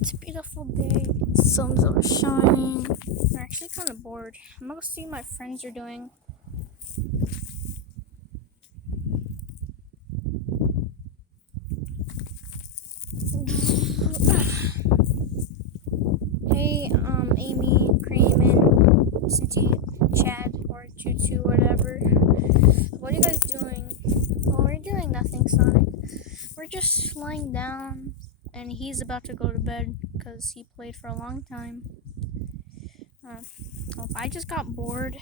It's a beautiful day. The sun's are shining. I'm actually kind of bored. I'm gonna see what my friends are doing. Hey, Amy, Cream, and Cindy, Chad, or Tutu, whatever. What are you guys doing? Well, we're doing nothing, Sonic. We're just lying down, and he's about to go to bed because he played for a long time. Well, I just got bored.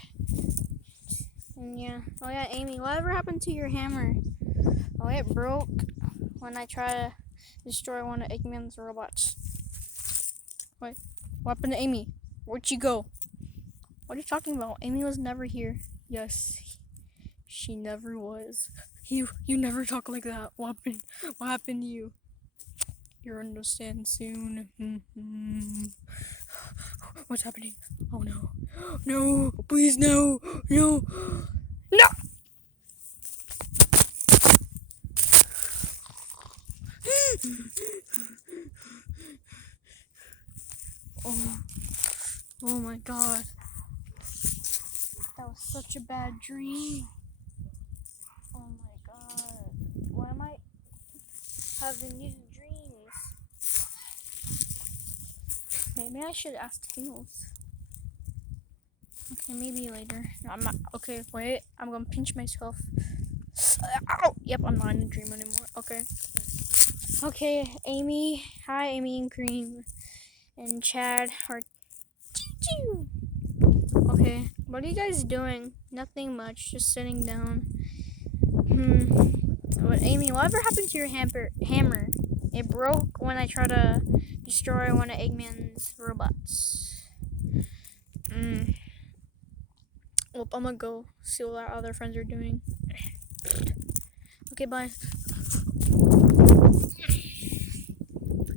And yeah. Oh yeah, Amy, whatever happened to your hammer? Oh, it broke when I tried to destroy one of Eggman's robots. Wait, what happened to Amy? Where'd she go? What are you talking about? Amy was never here. Yes, she never was. You never talk like that. What happened to you? You'll understand soon. What's happening? Oh no. No, please no. No. No. Oh my god. That was such a bad dream. Oh my god. Why am I having these dreams? Maybe I should ask Tails. Okay, maybe later. No, I'm not. Okay, wait. I'm gonna pinch myself. Ow! Yep, I'm not in a dream anymore. Okay. Okay, Amy. Hi, Amy and Cream. And Chad are. Choo-choo. Okay, what are you guys doing? Nothing much. Just sitting down. What, Amy, whatever happened to your hammer? It broke when I tried to destroy one of Eggman's robots. Well, I'm gonna go see what our other friends are doing. Okay, bye.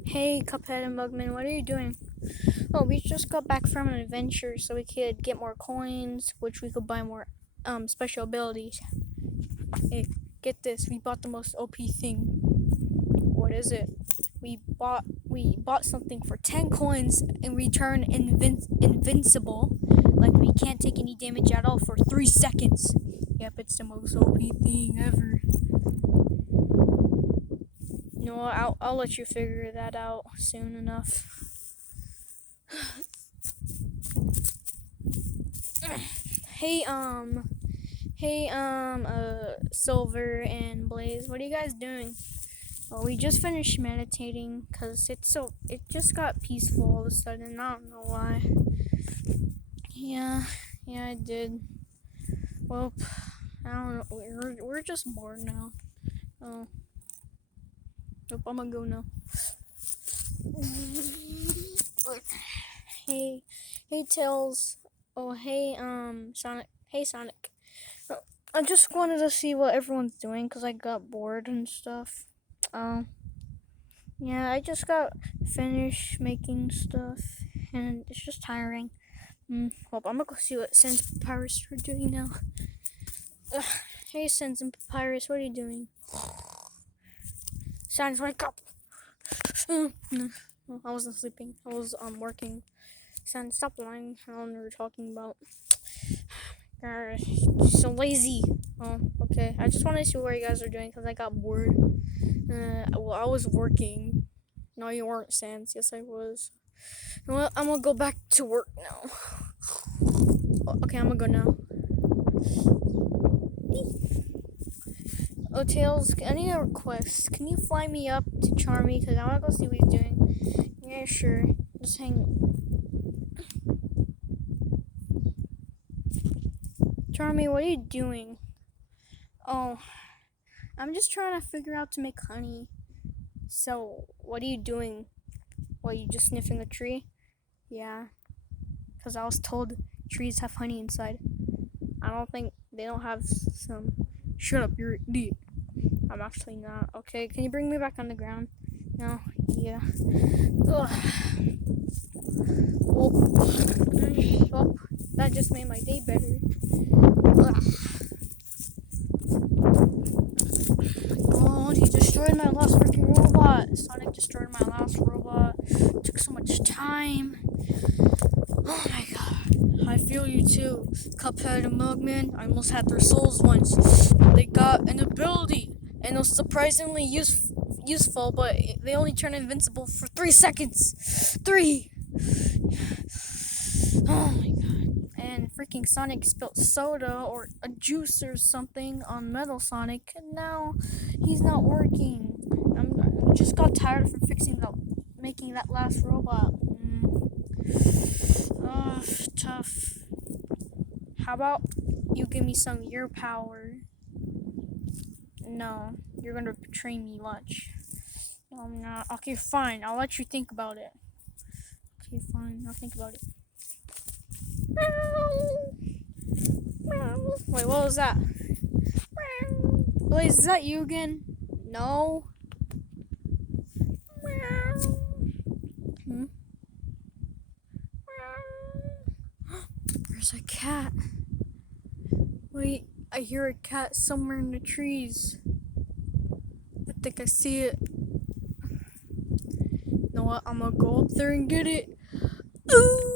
Hey, Cuphead and Mugman, what are you doing? Oh, we just got back from an adventure so we could get more coins, which we could buy more special abilities. Hey, get this, we bought the most OP thing. What is it? We bought something for 10 coins and we turn invincible. Like we can't take any damage at all for 3 seconds. Yep, it's the most OP thing ever. You know what, I'll let you figure that out soon enough. Hey, Silver and Blaze, what are you guys doing? Well, we just finished meditating because it just got peaceful all of a sudden. I don't know why. Yeah, I did. Well, I don't know. We're just bored now. Oh, nope, I'm gonna go now. Hey, Tails. Oh, hey, Sonic. Hey, Sonic. I just wanted to see what everyone's doing because I got bored and stuff. Yeah, I just got finished making stuff and it's just tiring. Well, I'm gonna go see what Sens and Papyrus are doing now. Hey, Sens and Papyrus, what are you doing? Sans, wake up! No, I wasn't sleeping. I was working. Sans, stop lying. I don't know what you're talking about. You're so lazy. Oh, okay. I just want to see what you guys are doing because I got bored. Well, I was working. No, you weren't, Sans. Yes, I was. Well, I'm gonna go back to work now. Okay, I'm gonna go now. Oh, Tails, I need a request. Can you fly me up to Charmy? Because I want to go see what he's doing. Yeah, sure. Just hang. Charmy, what are you doing? Oh, I'm just trying to figure out to make honey. So, what are you doing? What, you just sniffing a tree? Yeah. Because I was told trees have honey inside. I don't think they don't have some. Shut up, you're an idiot. I'm actually not. Okay, can you bring me back on the ground? No? Yeah. Ugh. Well, that just made my day better. Ugh. Oh, he destroyed my last freaking robot. Sonic destroyed my last robot. too. Cuphead and Mugman, I almost had their souls once. They got an ability, and it was surprisingly useful, but they only turn invincible for 3 seconds. 3! Oh my god. And freaking Sonic spilled soda or a juice or something on Metal Sonic, and now he's not working. I just got tired of making that last robot. Tough. How about you give me some of your power? No, you're gonna betray me. Watch. I'm not. Okay, fine. I'll let you think about it. Okay, fine. I'll think about it. Wait, what was that? Blaze, is that you again? No. Hmm? There's a cat. Wait, I hear a cat somewhere in the trees. I think I see it. You know what? I'm gonna go up there and get it. Ooh!